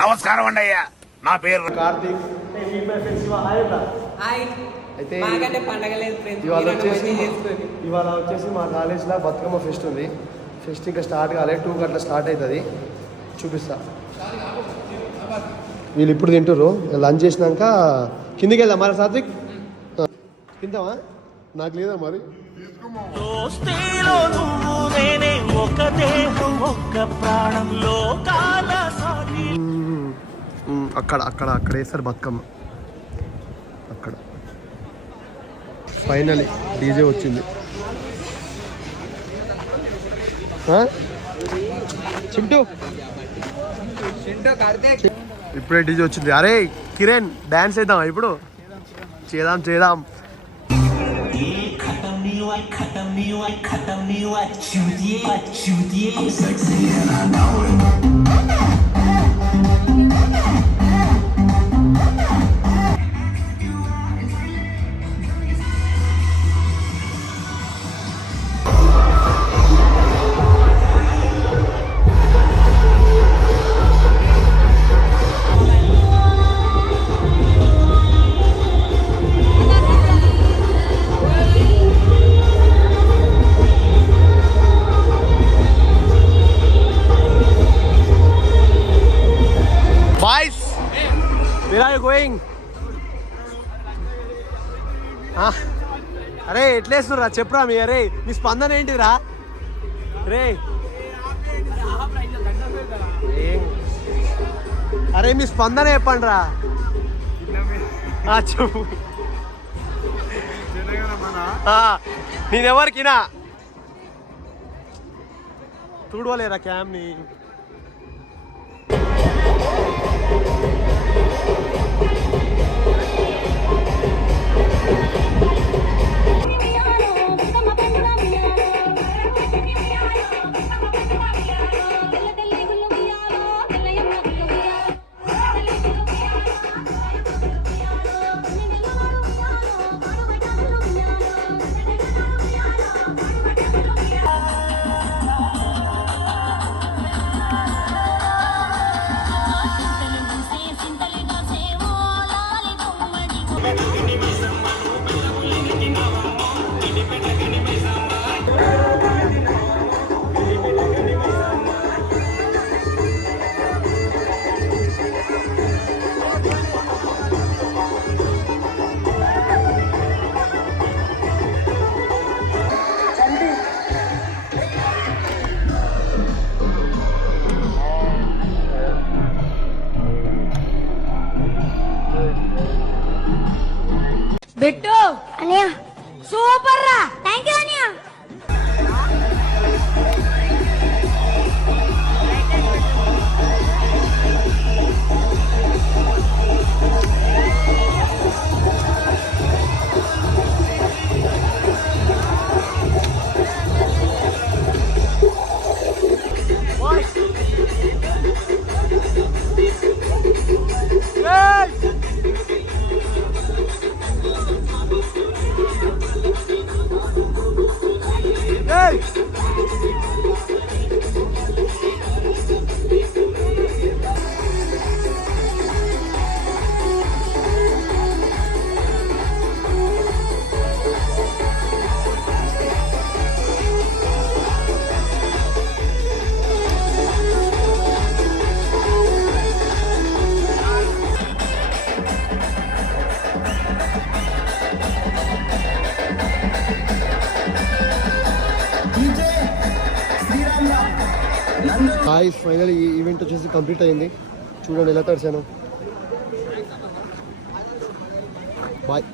నమస్కారం అండి అయ్యా, నా పేరు కార్తీక్. అయితే ఇవాళ వచ్చేసి మా కాలేజ్లో బతుకమ్మ ఫెస్ట్ ఉంది. ఫెస్ట్ ఇంకా స్టార్ట్ కాలేదు, 2 గంటల స్టార్ట్ అవుతుంది. చూపిస్తా. వీళ్ళు ఇప్పుడు తింటారు, లంచ్ చేసినాక కిందికి వెళ్దాం. మరి సాత్విక్ తింటావా? నాకు లేదా మరి. అక్కడ అక్కడ అక్కడ వేస్తారు బతుకమ్మ. అక్కడ ఫైనలీ డీజే వచ్చింది. చింటూ ఇప్పుడే డీజే వచ్చింది. అరే కిరణ్, డాన్స్ వేద్దాం ఇప్పుడు. చేద్దాం చేద్దాం. Boys, where are you going? అరే ఎట్లేస్తురా చెప్పురా. మీ స్పందన ఏంటిరా? రే అరే మీ స్పందన చెప్పండి రా. చెప్పు. నేనెవరికినా చూడలేరా క్యామ్ని. బిట్టు అనియా సూపర్ రా. థ్యాంక్ యూ అనియా. గాయ్స్ ఫైనల్ ఈ ఈవెంట్ వచ్చేసి కంప్లీట్ అయింది. చూడండి ఎలా తడిచాను. బాయ్.